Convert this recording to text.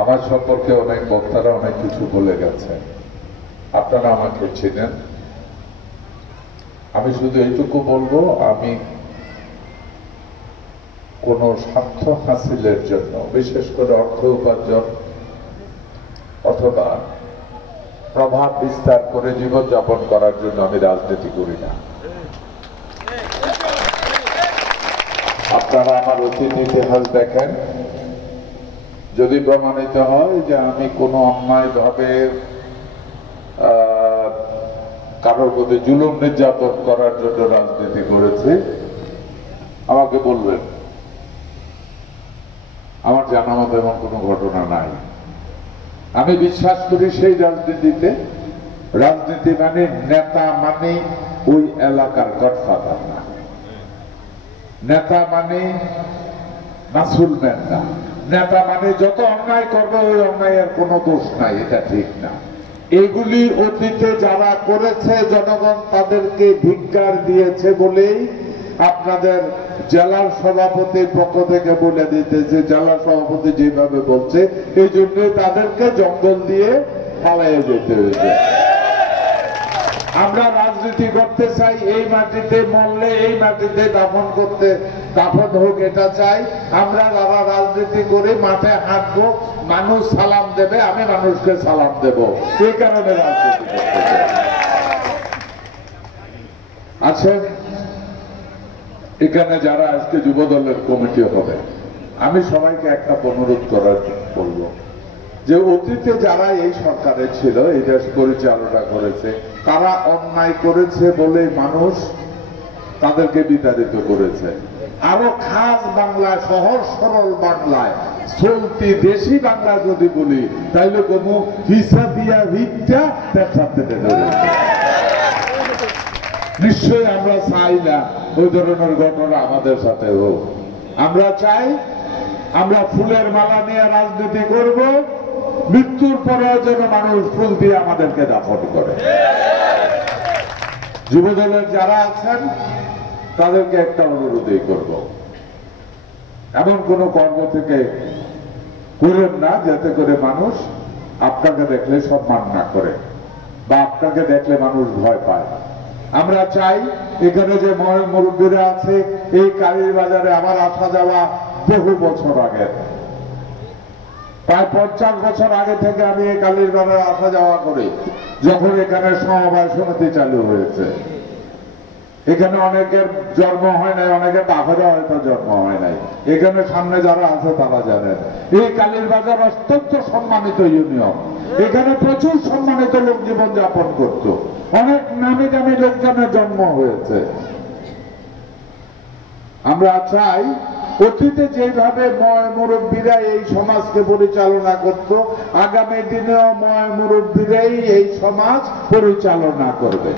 আমার সম্পর্কে অনেক বক্তারা অনেক কিছু বলে গেছে, আপনারা আমাকে চেনেন। আমি শুধু এইটুকু বলবো, আমি কোন স্বার্থ হাসিলের জন্য, বিশেষ করে অর্থ উপার্জন অথবা প্রভাব বিস্তার করে জীবনযাপন করার জন্য আমি রাজনীতি করি না। আপনারা আমার অতীত ইতিহাস দেখেন, যদি প্রমাণিত হয় যে আমি কোনো অন্যায়ভাবে কারোর প্রতি জুলুম নির্যাতন করার জন্য রাজনীতি করেছি, আমাকে বলবেন। আমার জানা মতো এমন কোনো ঘটনা নাই। আমি বিশ্বাস করি সেই রাজনীতিতে, রাজনীতি মানে নেতা মানে ওই এলাকার গডফাদার না, নেতা মানে মাসুল ম্যান না, নেতা মানে যত অন্যায় করবে ওই অন্যায়ের কোনো দোষ নাই, এটা ঠিক না। এগুলি অতীতে যারা করেছে জনগণ তাদেরকে ধিক্কার দিয়েছে বলেই আপনাদের জেলার সভাপতির পক্ষ থেকে বলে দিতেছে, জেলা সভাপতি যেভাবে বলছে, এই জন্য তাদেরকে জঙ্গল দিয়ে পালিয়ে যেতে হয়েছে। আমরা রাজনীতি করতে চাই, এই মাটিতে মরলে এই মাটিতে দাফন হোক, এটা চাই। আমরা যারা রাজনীতি করে মাঠে হাঁটবো, মানুষ সালাম দেবে, আমি মানুষকে সালাম দেব, এই কারণে রাজনীতি করতে চাই। আচ্ছা, এখানে যারা আজকে যুব দলের কমিটি হবে, আমি সবাইকে একটা অনুরোধ করার বলবো যে অতীতে যারা এই সরকারে ছিল, এই দেশ পরিচালনা করেছে, তারা অন্যায় করেছে বলে মানুষ তাদেরকে বিতাড়িত করেছে। আরো খাস বাংলা, সহজ সরল বাংলায় চলতি দেশি বাংলা যদি বলি, তাইলে কোনো হিসা দিয়া ভিটটা পেছাতে নিশ্চয়ই আমরা চাই না ওই ধরনের ঘটনা আমাদের সাথে হোক। আমরা চাই আমরা ফুলের মালা নিয়ে রাজনীতি করব, মৃত্যুর পরেও যেন মানুষ ফুল দিয়ে আমাদেরকে দাফন করে। যুবদলের যারা আছেন তাদেরকে একটা অনুরোধই করব, এমন কোন কর্ম থেকে করেন না যাতে করে মানুষ আপনাকে দেখলে সম্মান না করে বা আপনাকে দেখলে মানুষ ভয় পায়। আমরা চাই এখানে যে মুরব্বীরা আছে, এই কালীর বাজারে আমার আসা যাওয়া বহু বছর আগে, প্রায় 50 বছর আগে থেকে আমি এই কালীর বাজারে আসা যাওয়া করি, যখন এখানে সমবায় সমিতি চালু হয়েছে। এখানে অনেকের জন্ম হয় নাই, অনেকের বাপেরও হয়তো জন্ম হয় নাই, এখানে সামনে যারা আছে তারা জানেন। এই কালীর বাজার অত্যন্ত সম্মানিত ইউনিয়ন, এখানে প্রচুর সম্মানিত লোক জীবন যাপন করত, অনেক নামি দামি লোকজনের জন্ম হয়েছে। আমরা চাই অতীতে যেভাবে ময় মুরব্বীরা এই সমাজকে পরিচালনা করত, আগামী দিনেও ময় মুরব্বীরাই এই সমাজ পরিচালনা করবে।